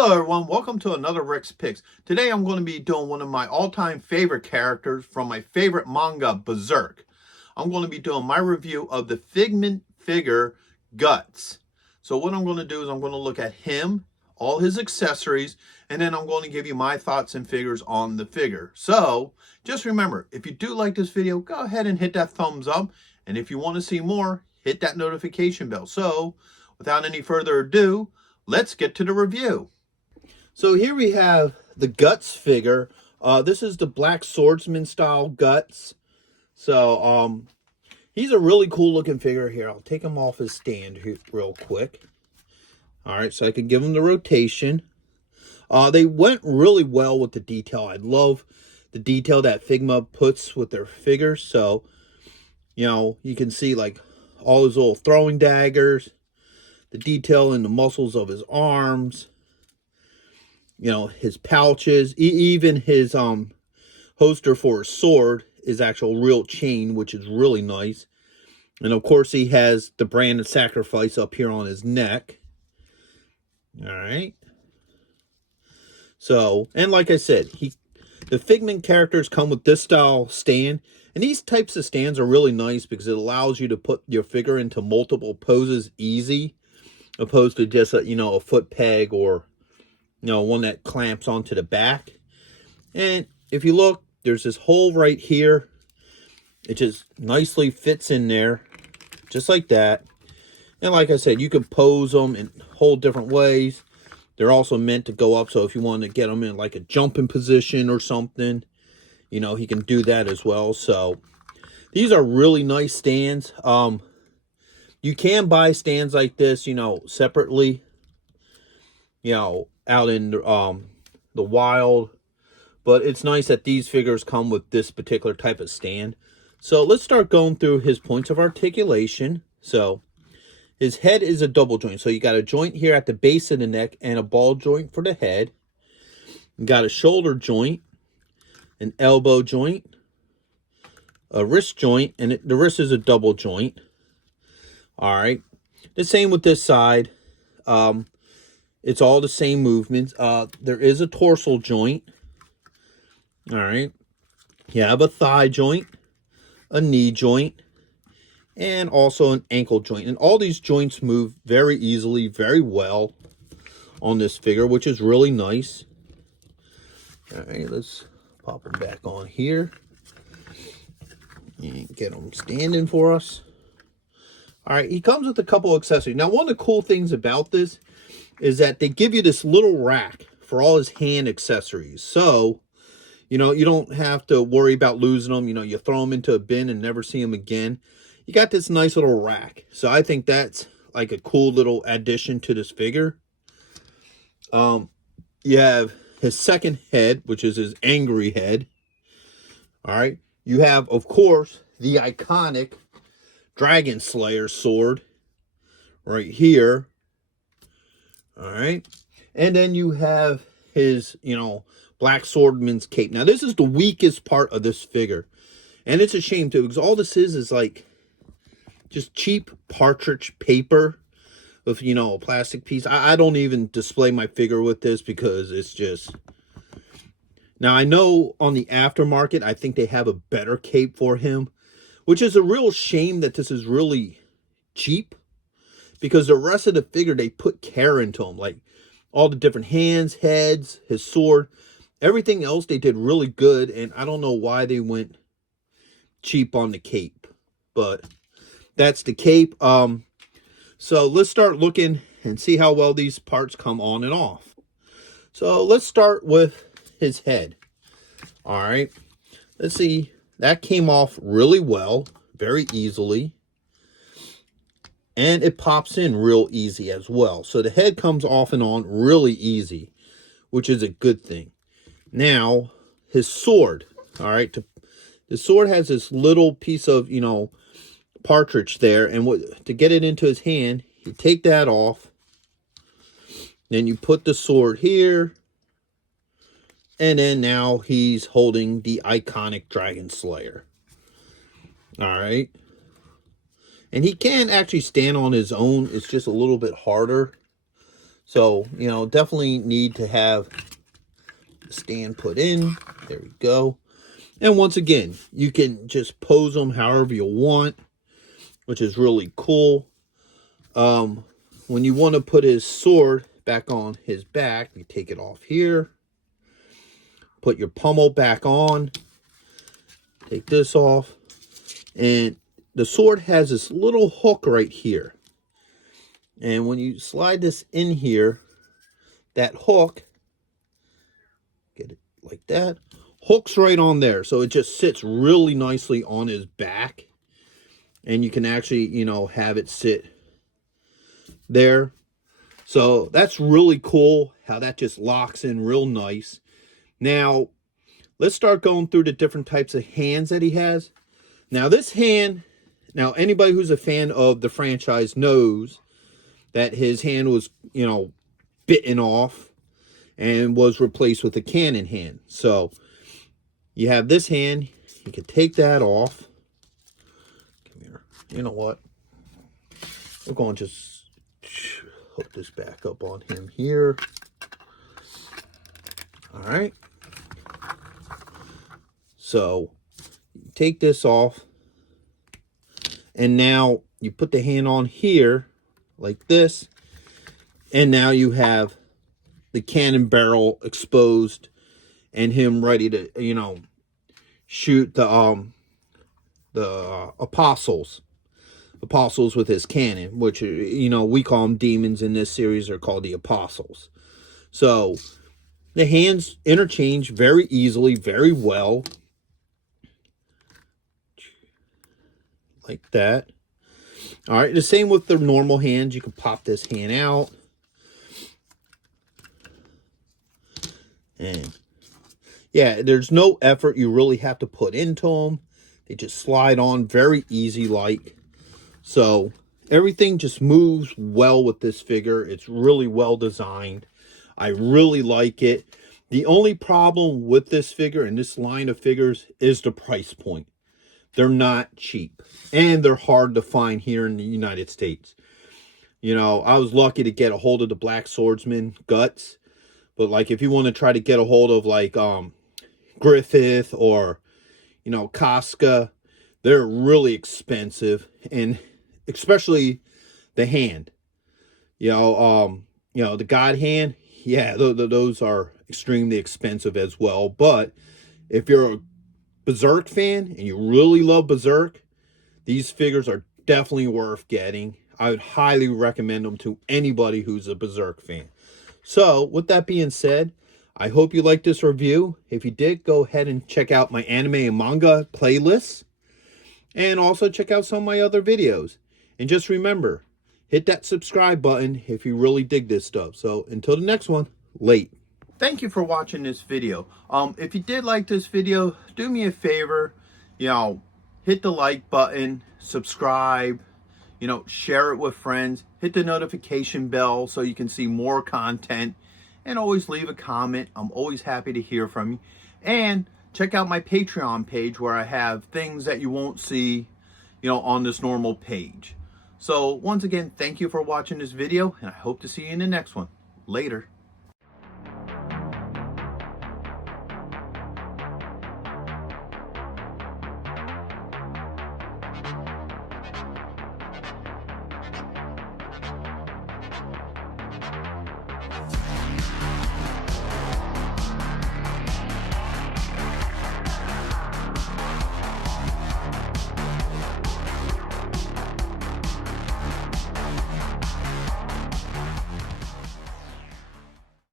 Hello everyone, welcome to another Rick's Picks. Today I'm going to be doing one of my all-time favorite characters from my favorite manga, Berserk. I'm going to be doing my review of the Figma figure, Guts. So what I'm going to do is I'm going to look at him, all his accessories, and then I'm going to give you my thoughts and figures on the figure. So just remember, if you do like this video, go ahead and hit that thumbs up. And if you want to see more, hit that notification bell. So without any further ado, let's get to the review. So here we have the Guts figure. This is the Black Swordsman style Guts. So he's a really cool looking figure here. I'll take him off his stand here real quick. All right, so I can give him the rotation. They went really well with the detail. I love the detail that Figma puts with their figures. So, you know, you can see like all his little throwing daggers, the detail in the muscles of his arms, you know, his pouches, even his holster for his sword is actual real chain, which is really nice. And of course he has the brand of sacrifice up here on his neck. All right. So, and like I said, the Figma characters come with this style stand. And these types of stands are really nice because it allows you to put your figure into multiple poses easy, opposed to just a, a foot peg or one that clamps onto the back. And if you look, there's this hole right here. It just nicely fits in there, just like that. And like I said, you can pose them in whole different ways. They're also meant to go up, so if you want to get them in like a jumping position or something, he can do that as well. So these are really nice stands. You can buy stands like this, separately, out in the wild, but it's nice that these figures come with this particular type of stand. So let's start going through his points of articulation. So his head is a double joint, so you got a joint here at the base of the neck and a ball joint for the head. You got a shoulder joint, an elbow joint, a wrist joint, and the wrist is a double joint. All right, the same with this side. It's all the same movements. There is a torso joint. All right. You have a thigh joint, a knee joint, and also an ankle joint. And all these joints move very easily, very well on this figure, which is really nice. All right, let's pop them back on here and get them standing for us. All right, he comes with a couple accessories. Now, one of the cool things about this is that they give you this little rack for all his hand accessories. So, you don't have to worry about losing them. You throw them into a bin and never see them again. You got this nice little rack. So I think that's like a cool little addition to this figure. You have his second head, which is his angry head. All right. You have, of course, the iconic Dragon Slayer sword right here. All right. And then you have his, Black Swordsman's cape. Now, this is the weakest part of this figure. And it's a shame, too, because all this is like just cheap partridge paper with, a plastic piece. I don't even display my figure with this because it's just... Now, I know on the aftermarket, I think they have a better cape for him, which is a real shame that this is really cheap. Because the rest of the figure, they put care into him. Like all the different hands, heads, his sword. Everything else they did really good. And I don't know why they went cheap on the cape. But that's the cape. So let's start looking and see how well these parts come on and off. So let's start with his head. All right. Let's see. That came off really well. Very easily. And it pops in real easy as well. So the head comes off and on really easy, which is a good thing. Now, his sword. All right. The sword has this little piece of, partridge there. And to get it into his hand, you take that off. Then you put the sword here. And then now he's holding the iconic Dragon Slayer. All right. And he can actually stand on his own. It's just a little bit harder. So, you know, definitely need to have the stand put in. There we go. And once again, you can just pose them however you want, which is really cool. When you want to put his sword back on his back, you take it off here. Put your pommel back on. Take this off. And the sword has this little hook right here. And when you slide this in here, that hook, get it like that, hooks right on there. So it just sits really nicely on his back. And you can actually, you know, have it sit there. So that's really cool how that just locks in real nice. Now, let's start going through the different types of hands that he has. Now, this hand, now anybody who's a fan of the franchise knows that his hand was, you know, bitten off and was replaced with a cannon hand. So you have this hand, you can take that off. Come here. You know what? We're going to just hook this back up on him here. All right. So you take this off. And now you put the hand on here like this. And now you have the cannon barrel exposed and him ready to, you know, shoot the apostles with his cannon, which, you know, we call them demons in this series. Are called the apostles. So the hands interchange very easily, very well, like that. All right, the same with the normal hands. You can pop this hand out. And yeah, there's no effort you really have to put into them. They just slide on very easy like. So everything just moves well with this figure. It's really well designed. I really like it. The only problem with this figure and this line of figures is the price point. They're not cheap. And they're hard to find here in the United States. You know, I was lucky to get a hold of the Black Swordsman guts. But like if you want to try to get a hold of like Griffith or, you know, Casca, they're really expensive. And especially the hand. You know, the God hand, yeah, those are extremely expensive as well. But if you're a Berserk fan and you really love Berserk, these figures are definitely worth getting. I would highly recommend them to anybody who's a Berserk fan. So, with that being said, I hope you liked this review. If you did, go ahead and check out my anime and manga playlists. And also check out some of my other videos. And just remember, hit that subscribe button if you really dig this stuff. So, until the next one, late. Thank you for watching this video. If you did like this video, do me a favor, you know, hit the like button, subscribe, you know, share it with friends, hit the notification bell so you can see more content, and always leave a comment. I'm always happy to hear from you. And check out my Patreon page where I have things that you won't see, you know, on this normal page. So once again, thank you for watching this video, and I hope to see you in the next one. Later.